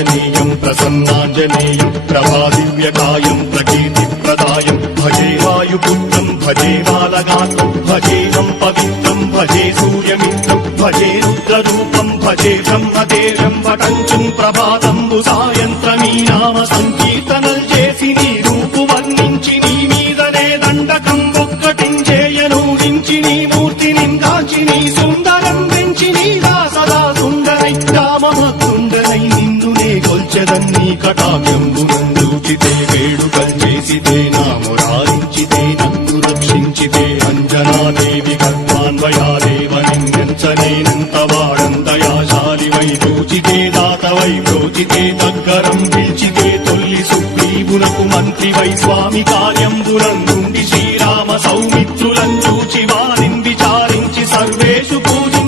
ఆంజనేయం ప్రసన్నాంజనేయం ప్రభాదివ్యకాయం ప్రకీర్తిప్రదాయం భజే వాయుపుత్రం భజే బాలగాత్రం భజేహం పవిత్రం భజే సూర్యమిత్రం భజే రుద్రరూపం భజే బ్రహ్మదేవం పటంచుం ప్రభాతంబు సాయంత్రమీ నామ సంకీర్తనల్ చేసి నీ రూపు వర్ణించి నీ మీదనే దండకం ఒక్కటించేయనూరించి నీ మూర్తిని దాచి నీ సుందరం పెంచి నీదా సదా సుందరై రామభక్తుండనై నిన్నునే కొల్చెదన్ నీ కటాక్షం